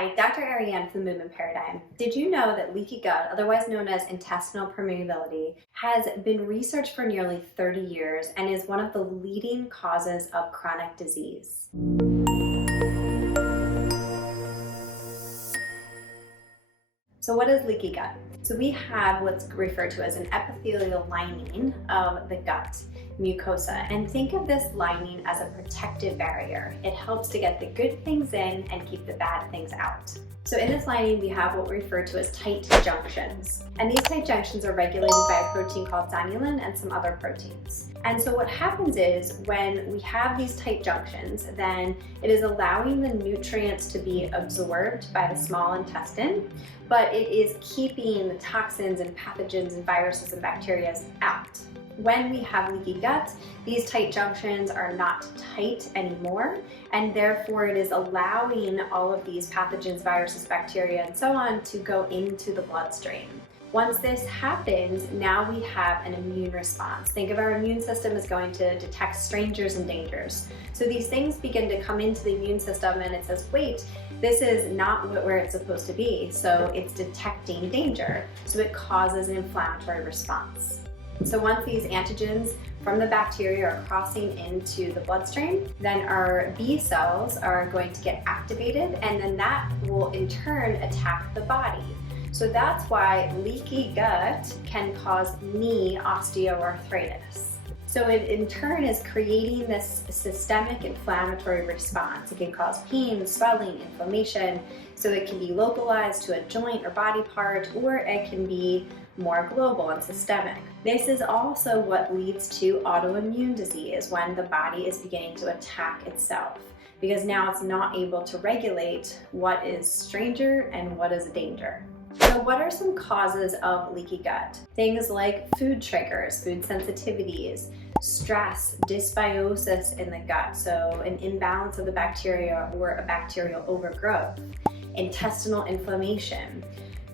Hi, Dr. Ariane from the Movement Paradigm. Did you know that leaky gut, otherwise known as intestinal permeability, has been researched for nearly 30 years and is one of the leading causes of chronic disease? So what is leaky gut? So we have what's referred to as an epithelial lining of the gut mucosa, and think of this lining as a protective barrier. It helps to get the good things in and keep the bad things out. So in this lining, we have what we refer to as tight junctions. And these tight junctions are regulated by a protein called zonulin and some other proteins. And so what happens is when we have these tight junctions, then it is allowing the nutrients to be absorbed by the small intestine, but it is keeping the toxins and pathogens and viruses and bacteria out. When we have leaky gut, these tight junctions are not tight anymore, and therefore it is allowing all of these pathogens, viruses, bacteria, and so on to go into the bloodstream. Once this happens, now we have an immune response. Think of our immune system as going to detect strangers and dangers. So these things begin to come into the immune system and it says, wait, this is not where it's supposed to be. So it's detecting danger. So it causes an inflammatory response. So once these antigens from the bacteria are crossing into the bloodstream, then our B cells are going to get activated, and then that will in turn attack the body. So that's why leaky gut can cause knee osteoarthritis. So it in turn is creating this systemic inflammatory response. It can cause pain, swelling, inflammation. So it can be localized to a joint or body part, or it can be more global and systemic. This is also what leads to autoimmune disease, when the body is beginning to attack itself, because now it's not able to regulate what is stranger and what is a danger. So what are some causes of leaky gut? Things like food triggers, food sensitivities, stress, dysbiosis in the gut, so an imbalance of the bacteria or a bacterial overgrowth, intestinal inflammation,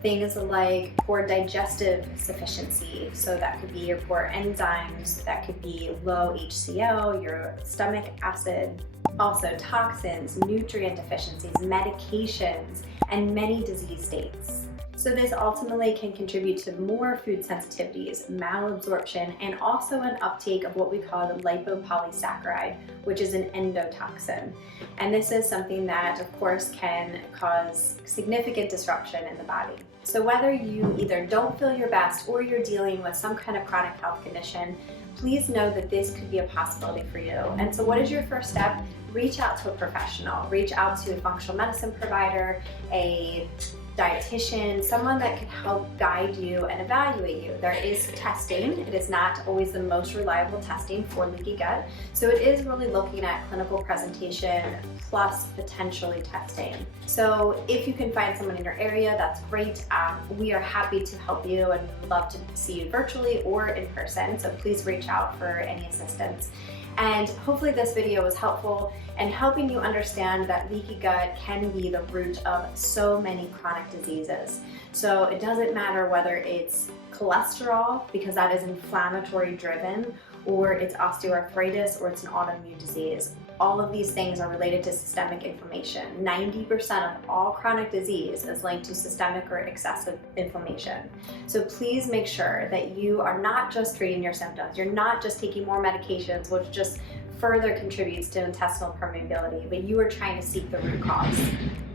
things like poor digestive sufficiency, so that could be your poor enzymes, that could be low HCl, your stomach acid, also toxins, nutrient deficiencies, medications, and many disease states. So this ultimately can contribute to more food sensitivities, malabsorption, and also an uptake of what we call the lipopolysaccharide, which is an endotoxin. And this is something that, of course, can cause significant disruption in the body. So whether you either don't feel your best or you're dealing with some kind of chronic health condition, please know that this could be a possibility for you. And so what is your first step? Reach out to a professional. Reach out to a functional medicine provider, a dietitian, someone that can help guide you and evaluate you. There is testing. It is not always the most reliable testing for leaky gut. So it is really looking at clinical presentation plus potentially testing. So if you can find someone in your area, that's great. We are happy to help you and would love to see you virtually or in person. So please reach out for any assistance. And hopefully this video was helpful in helping you understand that leaky gut can be the root of so many chronic diseases. So it doesn't matter whether it's cholesterol, because that is inflammatory driven, or it's osteoarthritis, or it's an autoimmune disease. All of these things are related to systemic inflammation. 90% of all chronic disease is linked to systemic or excessive inflammation. So please make sure that you are not just treating your symptoms. You're not just taking more medications, which just further contributes to intestinal permeability, but you are trying to seek the root cause.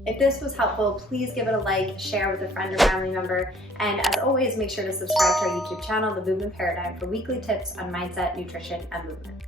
If this was helpful, please give it a like, share with a friend or family member, and as always, make sure to subscribe to our YouTube channel, The Movement Paradigm, for weekly tips on mindset, nutrition, and movement.